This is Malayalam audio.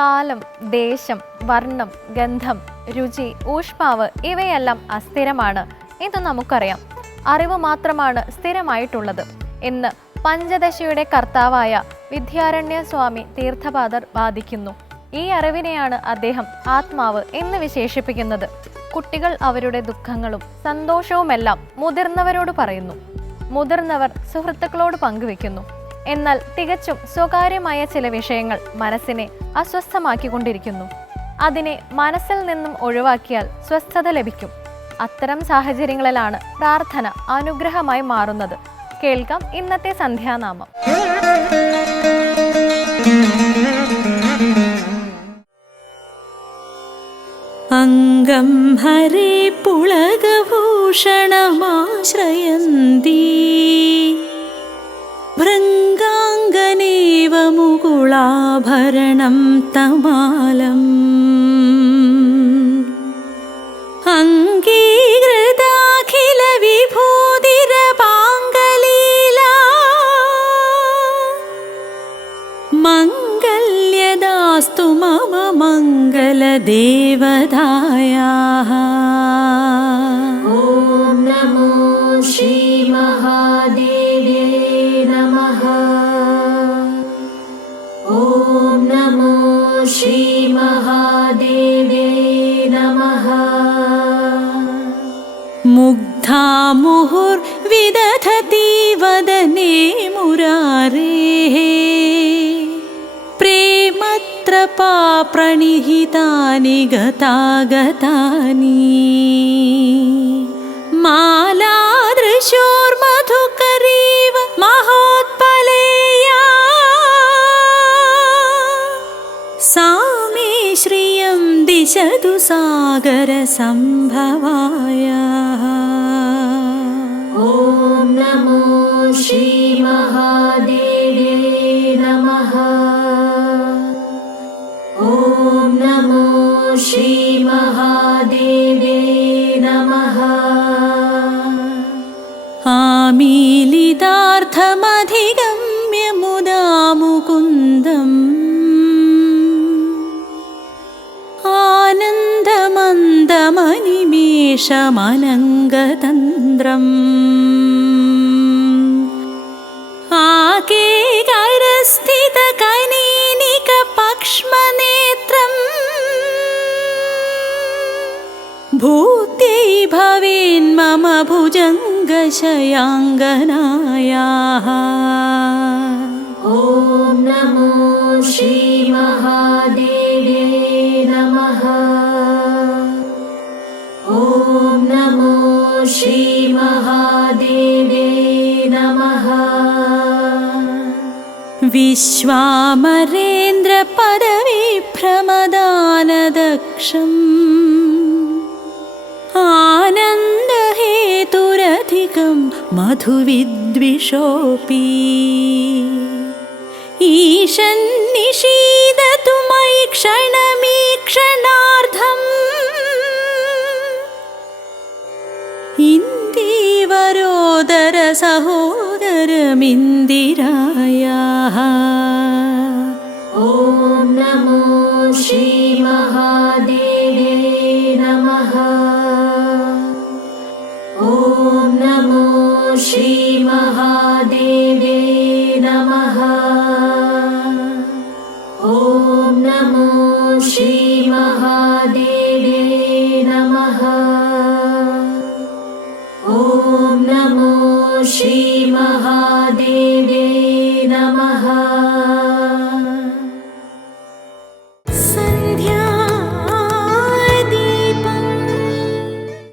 കാലം, ദേശം, വർണ്ണം, ഗന്ധം, രുചി, ഊഷ്മാവ് ഇവയെല്ലാം അസ്ഥിരമാണ് എന്ന് നമുക്കറിയാം. അറിവ് മാത്രമാണ് സ്ഥിരമായിട്ടുള്ളത് എന്ന് പഞ്ചദശിയുടെ കർത്താവായ വിദ്യാരണ്യ സ്വാമി തീർത്ഥപാദർ വാദിക്കുന്നു. ഈ അറിവിനെയാണ് അദ്ദേഹം ആത്മാവ് എന്ന് വിശേഷിപ്പിക്കുന്നത്. കുട്ടികൾ അവരുടെ ദുഃഖങ്ങളും സന്തോഷവുമെല്ലാം മുതിർന്നവരോട് പറയുന്നു. മുതിർന്നവർ സുഹൃത്തുക്കളോട് പങ്കുവെക്കുന്നു. എന്നാൽ തികച്ചും സ്വകാര്യമായ ചില വിഷയങ്ങൾ മനസ്സിനെ അസ്വസ്ഥമാക്കിക്കൊണ്ടിരിക്കുന്നു. അതിനെ മനസ്സിൽ നിന്നും ഒഴിവാക്കിയാൽ സ്വസ്ഥത ലഭിക്കും. അത്തരം സാഹചര്യങ്ങളിലാണ് പ്രാർത്ഥന അനുഗ്രഹമായി മാറുന്നത്. കേൾക്കാം ഇന്നത്തെ സന്ധ്യാനാമം. അംഗം ഹരേ പുളകഭൂഷണമാശ്രയന്തി ഭൃംഗാംഗനേവ മുകുളാഭരണം തമാലം അംഗീകൃതാഖില വിഭൂതിരപാംഗലീലാ മംഗല്യദാസ്തു മമ മംഗലദേവതായാഃ. ഓം നമോ ശ്രീ മഹാദേവ്യേ നമഃ. ഓം നമോ ശ്രീ മഹാദേവ്യേ നമഃ. മുഗ്ധാ മുഹുർവിദധതി വദനേ മുരാരേഃ പ്രേമത്രപാ പ്രണിഹിതാനി ഗതാഗതാനി മാലാദൃശോർമധുകരീവ മഹോത്പലേയാ സാമേ ശ്രിയം ദിശതു സാഗര സംഭവായാഃ. ഓം നമോ ശ്രീ മഹാദേവ്യേ നമഃ. ഓം നമോ ശ്രീ മഹാദേവ്യേ നമഃ. ആമീലിതാർത്ഥമധിഗമ്യ മുദാ മുകുന്ദം ആനന്ദമന്ദമനിമേഷമനംഗതന്ത്രം ആകേകരസ്ഥിതകനീനികപക്ഷ്മനേത്രം ഭൂത്यै ഭവേന്മമ ഭുജംഗശയാംഗനായാഃ. ഓം നമോ ശ്രീ മഹാദേവ്യേ നമഃ. ഓം നമോ ശ്രീ മഹാദേവ്യേ നമഃ. വിശ്വാമരേന്ദ്ര പദവിഭ്രമദാനദക്ഷം ആനന്ദഹേതുരധികം മധുവിദ്വിഷോऽപി ഈശന്നിഷീദതു മയി ക്ഷണമീക്ഷണാർദ്ധം ഇന്ദീവരോദര സഹോദരമിന്ദിരായാഃ. ഓം നമോ ശ്രീ മഹാദേവ്യേ നമഃ. ഓം നമോ ശ്രീ മഹാദേവ്യേ നമഃ. ഓം നമോ ശ്രീ മഹാദേവ്യേ നമഃ. ഓം നമോ ശ്രീ മഹാദേവ്യേ